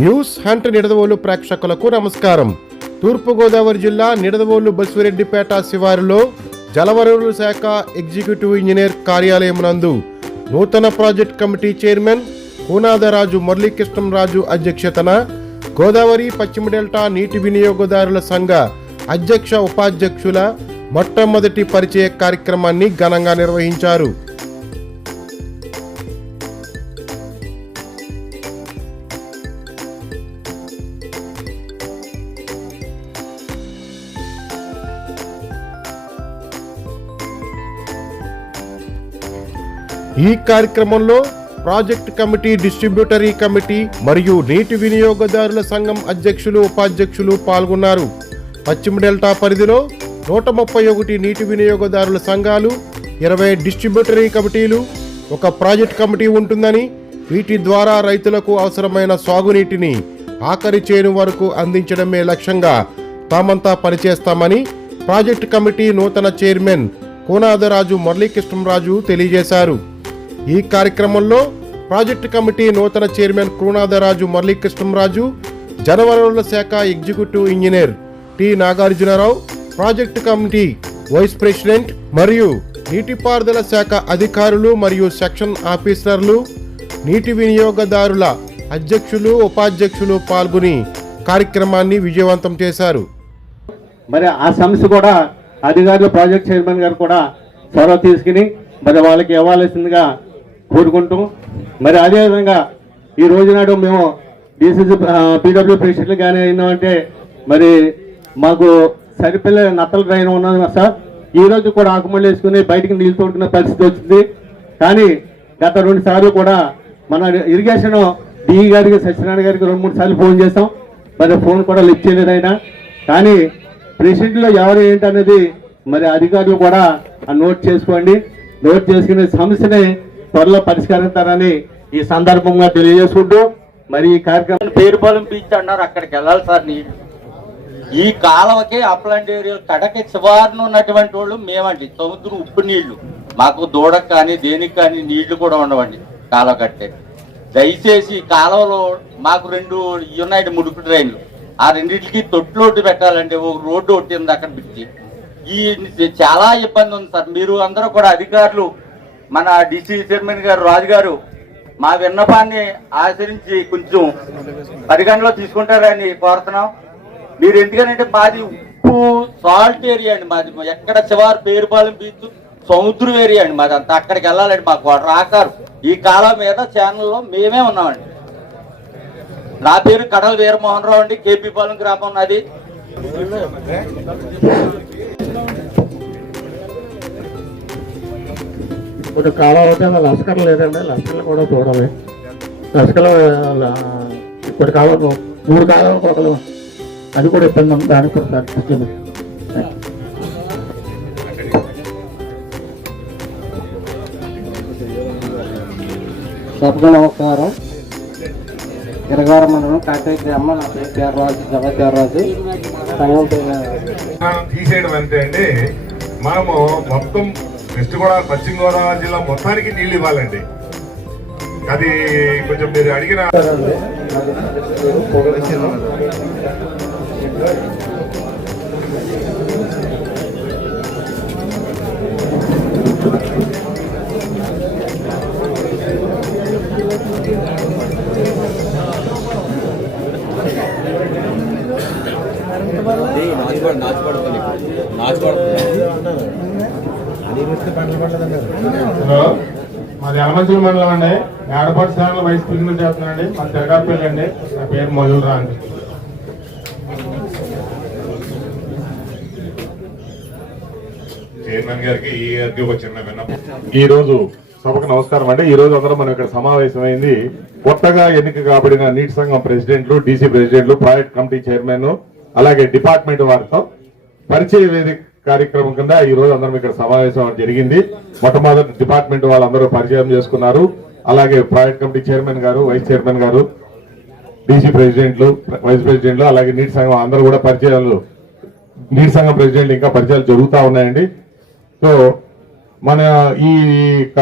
News hunt Nidadavolu ప్రేక్షకులకు నమస్కారం. తూర్పుగోదావరి జిల్లా నిడదవోలు బస్విరెడ్డిపేట శివారులో జలవనరుల శాఖ ఎగ్జిక్యూటివ్ ఇంజనీర్ కార్యాలయం నందు నూతన project committee chairman Koonadaraju Muralikrishnaraju అధ్యక్షతన గోదావరి పశ్చిమ డెల్టా నీటి వినియోగదారుల సంఘ అధ్యక్ష ఉపాధ్యక్షుల మొట్టమొదటి పరిచయ కార్యక్రమాన్ని ఘనంగా నిర్వహించారు. ఈ కార్యక్రమంలో ప్రాజెక్ట్ కమిటీ డిస్ట్రిబ్యూటరీ కమిటీ మరియు నీటి వినియోగదారుల సంఘం అధ్యక్షులు ఉపాధ్యక్షులు పాల్గొన్నారు. పశ్చిమ డెల్టా పరిధిలో నూట ముప్పై ఒకటి నీటి వినియోగదారుల సంఘాలు ఇరవై డిస్ట్రిబ్యూటరీ కమిటీలు ఒక ప్రాజెక్ట్ కమిటీ ఉంటుందని వీటి ద్వారా రైతులకు అవసరమైన సాగునీటిని ఆఖరి చేను వరకు అందించడమే లక్ష్యంగా తామంతా పనిచేస్తామని ప్రాజెక్ట్ కమిటీ నూతన చైర్మన్ కోనాదరాజు మురళీకృష్ణరాజు తెలియజేశారు. ఈ కార్యక్రమంలో ప్రాజెక్టు కమిటీ నూతన చైర్మన్ కృణాదరాజు మురళీకృష్ణరాజు జలవనరుల శాఖ executive engineer T Nagarjunarao project committee vice president మరియు నీటిపారుదల శాఖ అధికారులు మరియు సెక్షన్ ఆఫీసర్లు నీటి వినియోగదారుల అధ్యక్షులు ఉపాధ్యక్షులు పాల్గొని కార్యక్రమాన్ని విజయవంతం చేశారు. మరి ఆ సమస్య కూడా అధికారులు ప్రాజెక్ట్ చైర్మన్ గారు కూడా చొరవ తీసుకుని మరి వాళ్ళకి ఇవ్వాల్సిందిగా కోరుకుంటూ మరి అదేవిధంగా ఈ రోజు నాడు మేము డిసిసి పీడబ్ల్యూ ప్రెసిడెంట్లు కానీ అయినామంటే మరి మాకు సరిపిల్ల నత్తల డ్రైన్ ఉన్నది సార్. ఈ రోజు కూడా ఆకుమళ్ళు వేసుకుని బయటికి నీళ్ళు తోడుకునే పరిస్థితి వచ్చింది. కానీ గత రెండు సార్లు కూడా మన ఇరిగేషన్ డిఈ గారికి సత్యనారాయణ గారికి రెండు మూడు సార్లు ఫోన్ చేసాం మరి ఫోన్ కూడా లిఫ్ట్ చేయలేదు ఆయన. కానీ ప్రెసిడెంట్లో ఎవరు ఏంటనేది మరి అధికారులు కూడా నోట్ చేసుకోండి. నోట్ చేసుకునే సమస్యని త్వరలో పరిష్కరిస్తారని ఈ సందర్భంగా తెలియజేసుకుంటూ మరి ఈ కార్యక్రమం పేరుపాలెం బీచ్ అన్నారు అక్కడికి వెళ్ళాలి సార్ నీళ్ళు. ఈ కాలవకే అప్లాంటి ఏరియా కడకి శివారును ఉన్నటువంటి వాళ్ళు మేమండి. సముద్రం ఉప్పు నీళ్ళు మాకు దూడకు కానీ దేనికి కానీ నీళ్ళు కూడా ఉండవండి కాలువ కట్టే. దయచేసి కాలువలో మాకు రెండు ఇవి ఉన్నాయండి ముడుకు ట్రైన్లు ఆ రెండింటికి తొట్లోటు పెట్టాలంటే ఒక రోడ్డు ఒకటి అక్కడ పెట్టి ఈ చాలా ఇబ్బంది ఉంది సార్. మీరు అందరూ కూడా అధికారులు మన డిసి చైర్మన్ గారు రాజు గారు మా విన్నపాన్ని ఆచరించి కొంచెం పరిగణలో తీసుకుంటారని కోరుతున్నాం. మీరు ఎందుకనంటే మాది ఉప్పు సాల్ట్ ఏరియా అండి మాది. ఎక్కడ శివారు పేరుపాలెం బీచ్ సముద్రం ఏరియా అండి మాది. అంతా అక్కడికి వెళ్ళాలండి. మాకు వాటర్ రాకారు ఈ కాలం మీద ఛానల్లో మేమే ఉన్నామండి. నా పేరు కడల వీరమోహన్ రావు అండి కేపీపాలెం గ్రామం నాది. ఇప్పుడు కాలం అవుతే లస్కర్ లేదండి. లస్కర్లు కూడా చూడాలి. లస్కర్లు ఇప్పుడు కాలం మూడు కాలం ఒకరు అది కూడా ఇబ్బంది ఉంది. దానికి కూడా సార్. సభకు నమస్కారం. ఇరగారం మండలం కాకయ్య గ్రామం నా పేరు పేర్రాజు జగ పేర్రాజు సంఘం తీసేయడం అంటే అండి. మనము మొత్తం వెస్ట్ గోదావరి పశ్చిమ గోదావరి జిల్లా మొత్తానికి నీళ్ళు ఇవ్వాలండి. అది కొంచెం మీరు అడిగిన హలో. మాది యలమంచిల మండలం అండి. ఏడపాటి స్థానంలో వైస్ ప్రెసిడెంట్ చేస్తున్నానండి. మా తెరగాపల్లి అండి. నా పేరు మధురా అండి. చైర్మన్ గారికి ఈ అద్దె ఒక చిన్న విన్నపం. ఈ రోజు సభకు నమస్కారం అండి. ఈ రోజు అందరం మనం ఇక్కడ సమావేశమైంది కొత్తగా ఎన్నిక కాబడిన నీటి సంఘం ప్రెసిడెంట్లు డీసీ ప్రెసిడెంట్లు ప్రాజెక్ట్ కమిటీ చైర్మన్ అలాగే డిపార్ట్మెంట్ వారితో పరిచయ వేదిక కార్యక్రమం కింద ఈ రోజు అందరం ఇక్కడ సమావేశం జరిగింది. మొట్టమొదటి డిపార్ట్మెంట్ వాళ్ళందరూ పరిచయం చేసుకున్నారు. అలాగే ప్రాజెక్ట్ కమిటీ చైర్మన్ గారు వైస్ చైర్మన్ గారు డీసీ ప్రెసిడెంట్లు వైస్ ప్రెసిడెంట్లు అలాగే నీటి సంఘం అందరూ కూడా పరిచయాలు నీటి సంఘం ప్రెసిడెంట్లు ఇంకా పరిచయాలు జరుగుతూ ఉన్నాయండి. సో మన ఈ యొక్క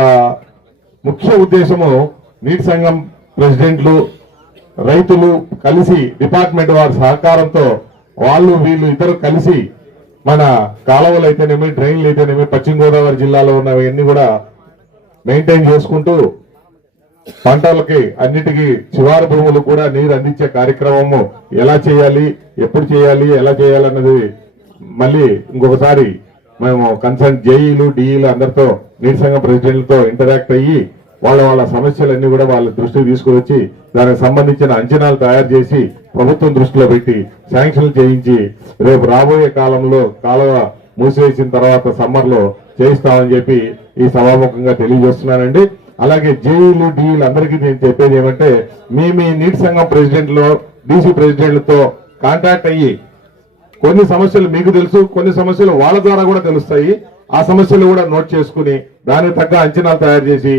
ముఖ్య ఉద్దేశము నీటి సంఘం ప్రెసిడెంట్లు రైతులు కలిసి డిపార్ట్మెంట్ వారి సహకారంతో వాళ్ళు వీళ్ళు ఇద్దరు కలిసి మన కాలువలు అయితేనేమి డ్రైన్లు అయితేనేమి పశ్చిమ గోదావరి జిల్లాలో ఉన్నవన్నీ కూడా మెయింటైన్ చేసుకుంటూ పంటలకి అన్నిటికీ శివారు భూములు కూడా నీరు అందించే కార్యక్రమము ఎలా చేయాలి ఎప్పుడు చేయాలి ఎలా చేయాలన్నది మళ్ళీ ఇంకొకసారి మేము కన్సర్న్ జేఈలు డిఈలు అందరితో నీటి సంఘం ప్రెసిడెంట్లతో ఇంటరాక్ట్ అయ్యి వాళ్ళ వాళ్ళ సమస్యలన్నీ కూడా వాళ్ళ దృష్టికి తీసుకువచ్చి దానికి సంబంధించిన అంచనాలు తయారు చేసి ప్రభుత్వం దృష్టిలో పెట్టి శాంక్షన్లు చేయించి రేపు రాబోయే కాలంలో కాలువ మూసివేసిన తర్వాత సమ్మర్లో చేయిస్తామని చెప్పి ఈ సభాముఖంగా తెలియజేస్తున్నానండి. అలాగే జేఈలు డిఈలు అందరికీ నేను చెప్పేది ఏమంటే మీ మీ నీటి సంఘం ప్రెసిడెంట్లో డీసీ ప్రెసిడెంట్లతో కాంటాక్ట్ అయ్యి కొన్ని సమస్యలు మీకు తెలుసు కొన్ని సమస్యలు వాళ్ళ ద్వారా కూడా తెలుస్తాయి. ఆ సమస్యలు కూడా నోట్ చేసుకుని దానికి తగ్గ అంచనాలు తయారు చేసి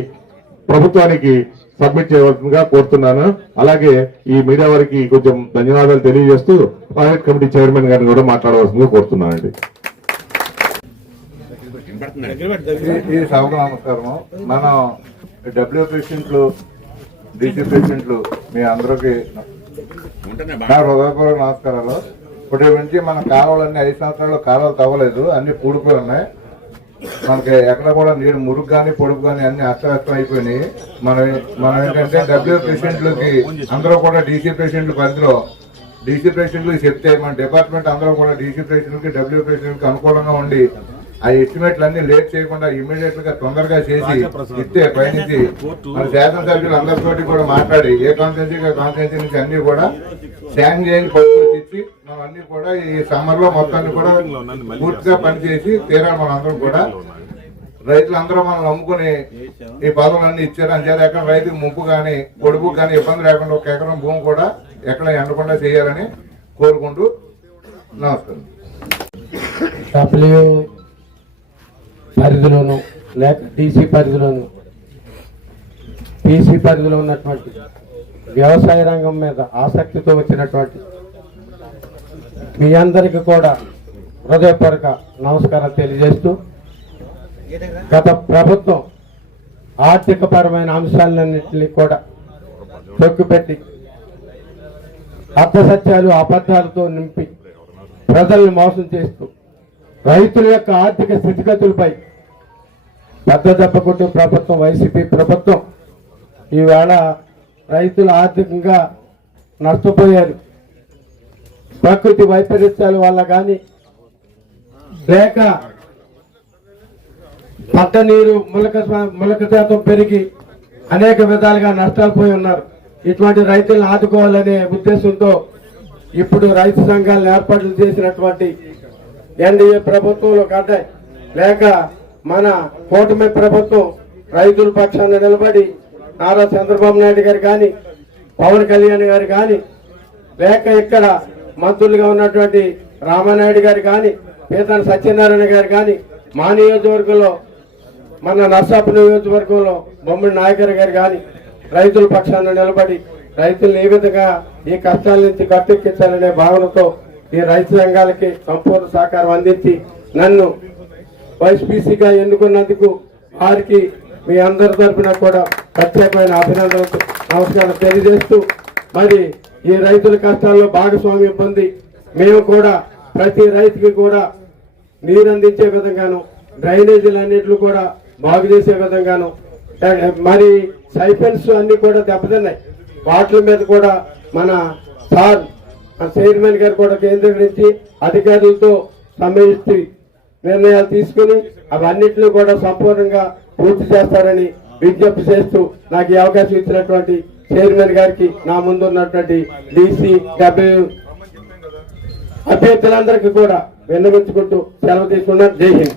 ప్రభుత్వానికి సబ్మిట్ చేయవలసిందిగా కోరుతున్నాను. అలాగే ఈ మీడియా వారికి కొంచెం ధన్యవాదాలు తెలియజేస్తూ ప్రైవేట్ కమిటీ చైర్మన్ గారిని కూడా మాట్లాడవలసిందిగా కోరుతున్నానండి. ఈ సభకు నమస్కారం మనం డబ్ల్యూ పేషెంట్లు డీసీ పేషెంట్లు మీ అందరికి నా హృదయపూర్వక నమస్కారాలు. ఇప్పటి నుంచి మన కాలువలన్నీ ఐదు సంవత్సరాలు కాలువలు తవ్వలేదు అన్ని కూడిపోయి ఉన్నాయి. మనకి ఎక్కడ కూడా నీరు మురుగు కానీ పొడుపు కానీ అన్ని అస్తవ్యస్తం అయిపోయినాయి. మనం మనం ఏంటంటే డబ్ల్యూ పేషెంట్లకి అందరూ కూడా డీసీ ప్రెసిడెంట్ల పరిధిలో డీసీ పేషెంట్లకి చెప్తే మన డిపార్ట్మెంట్ అందరూ కూడా డీసీ ప్రెసిడెంట్కి డబ్ల్యూ ప్రెసిడెంట్కి అనుకూలంగా ఉండి ఆ ఎస్టిమేట్లు అన్ని లేట్ చేయకుండా ఇమీడియట్గా తొందరగా చేసి ఇస్తే పైనుంచి మన శాసనసభ్యులు అందరితోటి కూడా మాట్లాడి ఏ కాన్స్టిట్యూన్సీ కాన్స్టిట్యూన్సీ నుంచి అన్ని కూడా శాంక్షన్ చేసి మనం అన్ని కూడా ఈ సమ్మర్లో మొత్తాన్ని కూడా పూర్తిగా పనిచేసి తీరాలి మనం అందరం కూడా. రైతులందరూ మనం నమ్ముకుని ఈ పదవులన్నీ ఇచ్చారు. అంచేత ఎక్కడ రైతుకు ముప్పు కానీ పొడుపు కానీ ఇబ్బంది లేకుండా ఒక ఎకరం భూమి కూడా ఎక్కడ ఎండకుండా చేయాలని కోరుకుంటూ నమస్కారం. డబ్ల్యూ పరిధిలోను లేక డీసీ పరిధిలోను పీసీ పరిధిలో ఉన్నటువంటి వ్యవసాయ రంగం మీద ఆసక్తితో వచ్చినటువంటి మీ అందరికీ కూడా హృదయపూర్వక నమస్కారం తెలియజేస్తూ గత ప్రభుత్వం ఆర్థికపరమైన అంశాలన్నింటినీ కూడా తొక్కిపెట్టి అర్థసత్యాలు అబద్ధాలతో నింపి ప్రజల్ని మోసం చేస్తూ రైతుల యొక్క ఆర్థిక స్థితిగతులపై పెద్ద దెబ్బ ప్రభుత్వం వైసీపీ ప్రభుత్వం ఈవేళ రైతులు ఆర్థికంగా నష్టపోయారు. ప్రకృతి వైపరీత్యాల వల్ల కానీ లేక పంట నీరు ములక ములక శాతం పెరిగి అనేక విధాలుగా నష్టాలు పోయి ఉన్నారు. ఇటువంటి రైతులను ఆదుకోవాలనే ఉద్దేశంతో ఇప్పుడు రైతు సంఘాలను ఏర్పాట్లు చేసినటువంటి ఎన్డీఏ ప్రభుత్వంలో కంటే లేక మన కూటమి ప్రభుత్వం రైతుల పక్షాన నిలబడి నారా చంద్రబాబు నాయుడు గారు కానీ పవన్ కళ్యాణ్ గారు కానీ లేక ఇక్కడ మంత్రులుగా ఉన్నటువంటి రామానాయుడు గారు కానీ పీతన సత్యనారాయణ గారు కానీ మా నియోజకవర్గంలో మన నర్సాపు నియోజకవర్గంలో బొమ్మడి నాయకర్ గారు కానీ రైతుల పక్షాన నిలబడి రైతులను ఏ విధంగా ఈ కష్టాల నుంచి కట్టెక్కించాలనే భావనతో ఈ రైతు సంఘాలకి సంపూర్ణ సహకారం అందించి నన్ను వైస్పీసీగా ఎన్నుకున్నందుకు వారికి మీ అందరి తరఫున కూడా ప్రత్యేకమైన అభినందనలు నమస్కారం తెలియజేస్తూ మరి ఈ రైతుల కష్టాల్లో భాగస్వామ్యం పొంది మేము కూడా ప్రతి రైతుకి కూడా నీరు అందించే విధంగాను డ్రైనేజీలు అన్నింటిలో కూడా బాగు చేసే విధంగాను మరి సైఫెన్స్ అన్ని కూడా దెబ్బతిన్నాయి. వాటి మీద కూడా మన సార్ మన చైర్మన్ గారు కూడా కేంద్రీకరించి అధికారులతో సమ్మేళిస్తూ నిర్ణయాలు తీసుకుని అవన్నింటినీ కూడా సంపూర్ణంగా పూర్తి చేస్తారని విజ్ఞప్తి చేస్తూ నాకు ఈ అవకాశం ఇచ్చినటువంటి చైర్మన్ గారికి నా ముందు ఉన్నటువంటి డీసీ డబ్ల్యూ అభ్యర్థులందరికీ కూడా విన్నవించుకుంటూ సెలవు తీసుకున్నారు జై హింద్.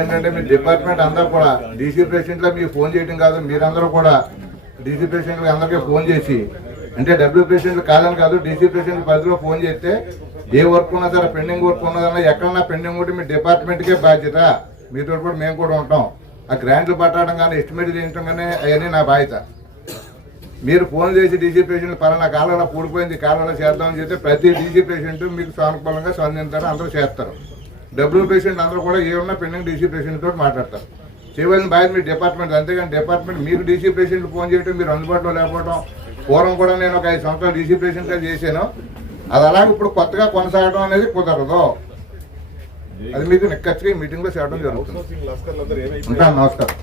ఏంటంటే మీ డిపార్ట్మెంట్ అందరూ కూడా డీసీ ప్రెసిడెంట్లో మీకు ఫోన్ చేయడం కాదు మీరందరూ కూడా డీసీ ప్రెసిడెంట్ అందరికీ ఫోన్ చేసి అంటే డబ్ల్యూ ప్రెసిడెంట్ కాదని కాదు డీసీ ప్రెసిడెంట్ పరిధిలో ఫోన్ చేస్తే ఏ వర్క్ ఉన్నా సరే పెండింగ్ వర్క్ ఉన్నదన్నా ఎక్కడన్నా పెండింగ్ ఉంటే మీ డిపార్ట్మెంట్కే బాధ్యత. మీతో కూడా మేము కూడా ఉంటాం. ఆ గ్రాంట్లు పట్టడం కానీ ఎస్టిమేట్ చేయించడం కానీ అవన్నీ నా బాధ్యత. మీరు ఫోన్ చేసి డీసీ ప్రెసిడెంట్ పలానా కాలంలో కూడిపోయింది కాలంలో చేద్దామని చెప్తే ప్రతి డీసీ ప్రెసిడెంట్ మీకు సానుకూలంగా స్పందించారు అందరూ చేస్తారు. డబ్ల్యూ ప్రెసిడెంట్ అందరూ కూడా ఏమన్నా పెండింగ్ డీసీ ప్రెసిడెంట్ తోటి మాట్లాడతారు. చేయవలసిన బాధ్యత మీ డిపార్ట్మెంట్ అంతేగాని డిపార్ట్మెంట్ మీకు డీసీ ప్రెసిడెంట్ ఫోన్ చేయడం మీరు అందుబాటులో లేకపోవడం పూర్వం కూడా నేను ఒక ఐదు సంవత్సరాలు డీసీ ప్రెసిడెంట్గా చేశాను. అది అలాగే ఇప్పుడు కొత్తగా కొనసాగడం అనేది కుదరదు. అది మీకు నిక్కచ్చిగా ఈ మీటింగ్లో చేయడం జరుగుతుంది. ఉంటాను నమస్కారం.